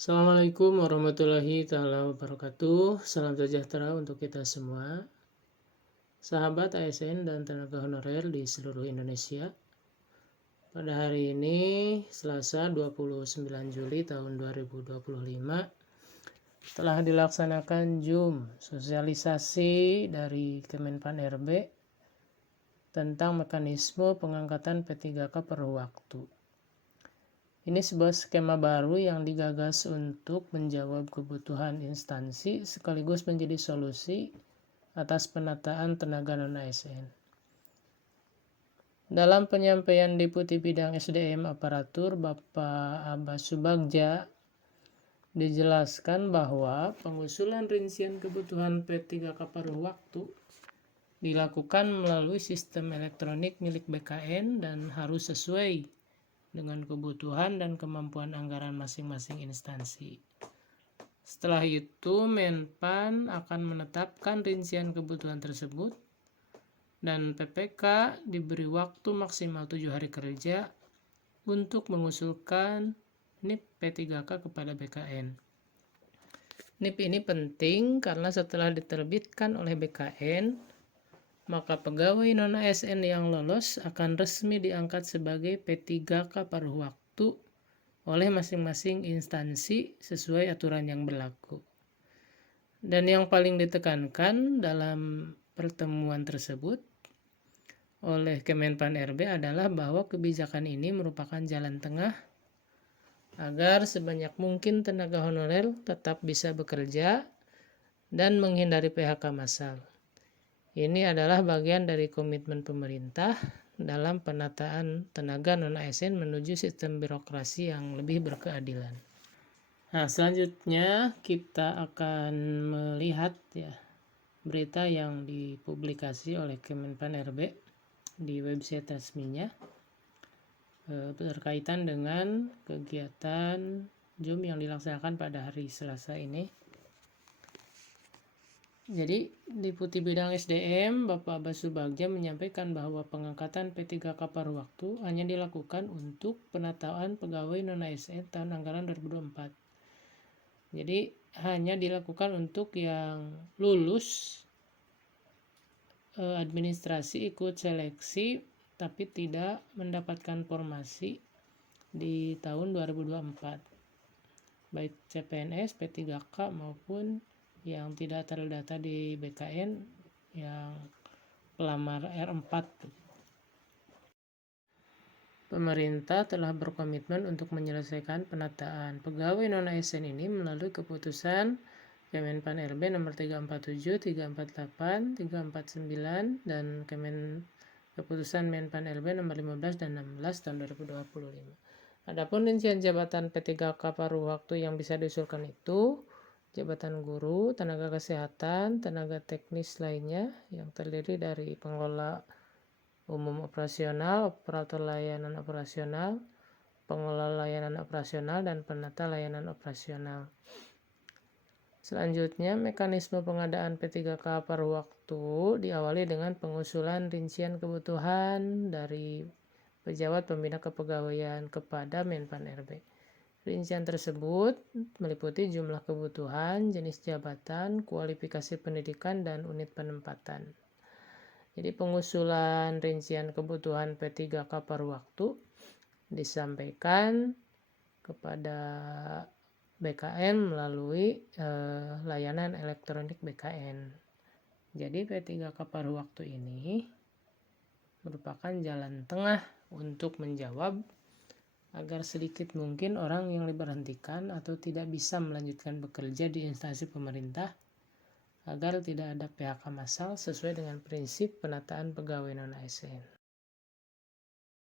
Assalamualaikum warahmatullahi taala wabarakatuh. Salam sejahtera untuk kita semua, sahabat ASN dan tenaga honorer di seluruh Indonesia. Pada hari ini, Selasa 29 Juli tahun 2025, telah dilaksanakan Zoom sosialisasi dari Kemenpan RB tentang mekanisme pengangkatan P3K per waktu. Ini sebuah skema baru yang digagas untuk menjawab kebutuhan instansi sekaligus menjadi solusi atas penataan tenaga non-ASN. Dalam penyampaian Deputi Bidang SDM Aparatur Bapak Abbas Subagja, dijelaskan bahwa pengusulan rincian kebutuhan P3K paruh waktu dilakukan melalui sistem elektronik milik BKN dan harus sesuai dengan kebutuhan dan kemampuan anggaran masing-masing instansi. Setelah itu, Menpan akan menetapkan rincian kebutuhan tersebut dan PPK diberi waktu maksimal 7 hari kerja untuk mengusulkan NIP P3K kepada BKN. NIP ini penting karena setelah diterbitkan oleh BKN, maka pegawai non-ASN yang lolos akan resmi diangkat sebagai P3K paruh waktu oleh masing-masing instansi sesuai aturan yang berlaku. Dan yang paling ditekankan dalam pertemuan tersebut oleh Kemenpan RB adalah bahwa kebijakan ini merupakan jalan tengah agar sebanyak mungkin tenaga honorer tetap bisa bekerja dan menghindari PHK massal. Ini adalah bagian dari komitmen pemerintah dalam penataan tenaga non-ASN menuju sistem birokrasi yang lebih berkeadilan. Nah, selanjutnya kita akan melihat berita yang dipublikasi oleh Kemenpan RB di website resminya berkaitan dengan kegiatan Zoom yang dilaksanakan pada hari Selasa ini. Jadi, Deputi Bidang SDM Bapak Abbas Subagja menyampaikan bahwa pengangkatan P3K paruh waktu hanya dilakukan untuk penataan pegawai non-ASN tahun anggaran 2024. Jadi, hanya dilakukan untuk yang lulus administrasi ikut seleksi tapi tidak mendapatkan formasi di tahun 2024. Baik CPNS, P3K maupun yang tidak terdata di BKN yang pelamar R4. Pemerintah telah berkomitmen untuk menyelesaikan penataan pegawai non-ASN ini melalui keputusan Kemenpan RB nomor 347, 348, 349 dan keputusan Menpan RB nomor 15 dan 16 tahun 2025. Adapun rincian jabatan P3K paruh waktu yang bisa diusulkan itu jabatan guru, tenaga kesehatan, tenaga teknis lainnya yang terdiri dari pengelola umum operasional, operator layanan operasional, pengelola layanan operasional, dan penata layanan operasional. Selanjutnya, mekanisme pengadaan P3K paruh waktu diawali dengan pengusulan rincian kebutuhan dari pejabat pembina kepegawaian kepada Menpan RB. Rincian tersebut meliputi jumlah kebutuhan, jenis jabatan, kualifikasi pendidikan, dan unit penempatan. Jadi pengusulan rincian kebutuhan P3K paruh waktu disampaikan kepada BKN melalui layanan elektronik BKN. Jadi P3K paruh waktu ini merupakan jalan tengah untuk menjawab agar sedikit mungkin orang yang diberhentikan atau tidak bisa melanjutkan bekerja di instansi pemerintah agar tidak ada PHK massal sesuai dengan prinsip penataan pegawai non-ASN.